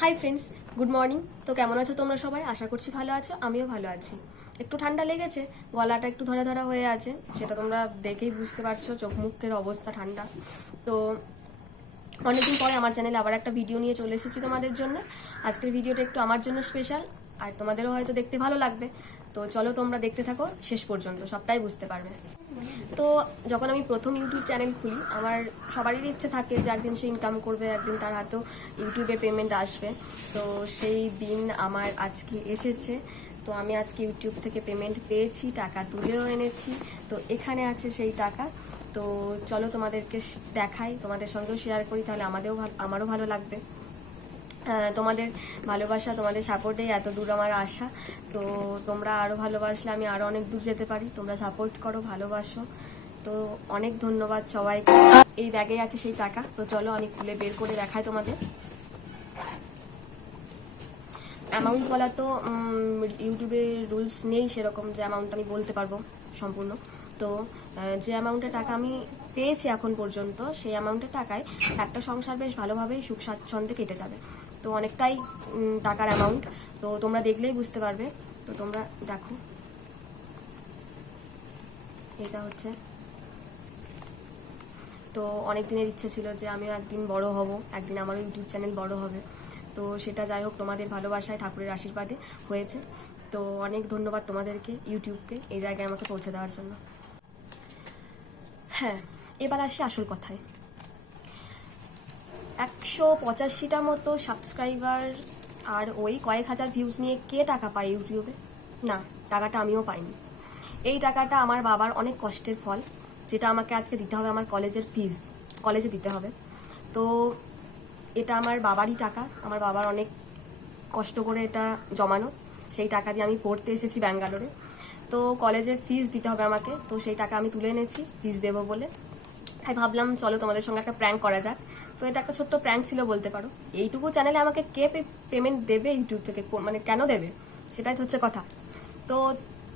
Hi friends, good morning. তো কেমন আছো তোমরা সবাই? আশা করছি ভালো আছো, আমিও ভালো আছি। একটু ঠান্ডা লেগেছে, গলাটা একটু ধরা ধরা হয়ে আছে, সেটা তোমরা দেখেই বুঝতে পারছো, চোখ মুখের অবস্থা ঠান্ডা। তো অনেকদিন পরে আমার চ্যানেলে আবার একটা ভিডিও নিয়ে চলে এসেছি তোমাদের জন্য। আজকের ভিডিওটা একটু আমার জন্য স্পেশাল, আর তোমাদেরও হয়তো দেখতে ভালো লাগবে। তো চলো তোমরা দেখতে থাকো শেষ পর্যন্ত, সবটাই বুঝতে পারবে। তো যখন আমি প্রথম ইউটিউব চ্যানেল খুলি, আমার সবারই ইচ্ছে থাকে যে একদিন সে ইনকাম করবে, একদিন তার হাতেও ইউটিউবে পেমেন্ট আসবে। তো সেই দিন আমার আজকে এসেছে। তো আমি আজকে ইউটিউব থেকে পেমেন্ট পেয়েছি, টাকা তুলেও এনেছি। তো এখানে আছে সেই টাকা। তো চলো তোমাদেরকে দেখাই, তোমাদের সঙ্গেও শেয়ার করি, তাহলে আমারও ভালো লাগবে। তোমাদের ভালোবাসা, তোমাদের সাপোর্টেই এত দূর আমার আশা। তো তোমরা আরও ভালোবাসলে আমি আরও অনেক দূর যেতে পারি। তোমরা সাপোর্ট করো, ভালোবাসো। তো অনেক ধন্যবাদ সবাইকে। এই ব্যাগে আছে সেই টাকা। তো চলো অনেক খুলে বের করে দেখাই তোমাদের। অ্যামাউন্ট বলা তো ইউটিউবে রুলস নেই সেরকম যে অ্যামাউন্ট আমি বলতে পারবো সম্পূর্ণ। তো যে অ্যামাউন্টের টাকা আমি পেয়েছি এখন পর্যন্ত, সেই অ্যামাউন্টের টাকায় একটা সংসার বেশ ভালোভাবেই সুখ স্বাচ্ছন্দ্যে কেটে যাবে। তো অনেকটাই টাকার অ্যামাউন্ট। তো তোমরা দেখলেই বুঝতে পারবে। তো তোমরা দেখো, এটা হচ্ছে। তো অনেক দিনের ইচ্ছে ছিল যে আমিও একদিন বড় হব, একদিন আমারও ইউটিউব চ্যানেল বড় হবে। তো সেটা যাই হোক, তোমাদের ভালোবাসায়, ঠাকুরের আশীর্বাদে হয়েছে। তো অনেক ধন্যবাদ তোমাদেরকে, ইউটিউবকে এই জায়গায় আমাকে পৌঁছে দেওয়ার জন্য। হ্যাঁ, এবার আসি আসল কথায়। 185টা মতো সাবস্ক্রাইবার আর ওই কয়েক হাজার ভিউজ নিয়ে কে টাকা পায় ইউটিউবে? না, টাকাটা আমিও পাইনি। এই টাকাটা আমার বাবার অনেক কষ্টের ফল, যেটা আমাকে আজকে দিতে হবে আমার কলেজের ফিজ, কলেজে দিতে হবে। তো এটা আমার বাবারই টাকা, আমার বাবার অনেক কষ্ট করে এটা জমানো। সেই টাকা দিয়ে আমি পড়তে এসেছি ব্যাঙ্গালোরে। তো কলেজে ফিজ দিতে হবে আমাকে, তো সেই টাকা আমি তুলে এনেছি ফিজ দেবো বলে। তাই ভাবলাম চলো তোমাদের সঙ্গে একটা প্র্যাঙ্ক করা যাক। তো এটা একটা ছোট্ট প্র্যাঙ্ক ছিল বলতে পারো। এইটুকু চ্যানেলে আমাকে কে পেমেন্ট দেবে ইউটিউব থেকে, মানে কেন দেবে, সেটাই হচ্ছে কথা। তো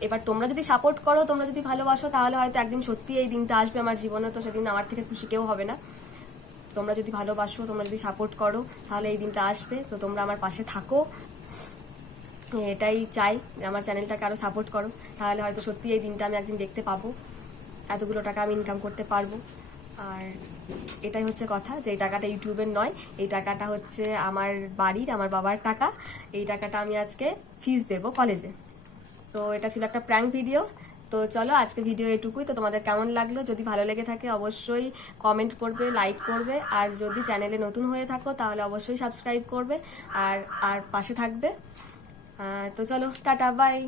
এবার তোমরা যদি সাপোর্ট করো, তোমরা যদি ভালোবাসো, তাহলে হয়তো একদিন সত্যি এই দিনটা আসবে আমার জীবনে। তো সেদিন আমার থেকে খুশি কেউ হবে না। তোমরা যদি ভালোবাসো, তোমরা যদি সাপোর্ট করো, তাহলে এই দিনটা আসবে। তো তোমরা আমার পাশে থাকো, এটাই চাই। আমার চ্যানেলটাকে আরও সাপোর্ট করো, তাহলে হয়তো সত্যি এই দিনটা আমি একদিন দেখতে পাবো, এতগুলো টাকা আমি ইনকাম করতে পারবো। আর এটাই হচ্ছে কথা, যে এই টাকাটা ইউটিউবের নয়, এই টাকাটা হচ্ছে আমার বাড়ির, আমার বাবার টাকা। এই টাকাটা আমি আজকে ফিস দেবো কলেজে। তো এটা ছিল একটা প্র্যাঙ্ক ভিডিও। তো চলো আজকে ভিডিও এটুকুই। তো তোমাদের কেমন লাগলো? যদি ভালো লেগে থাকে অবশ্যই কমেন্ট করবে, লাইক করবে। আর যদি চ্যানেলে নতুন হয়ে থাকো তাহলে অবশ্যই সাবস্ক্রাইব করবে আর আর পাশে থাকবে। তো চলো, টাটা, বাই।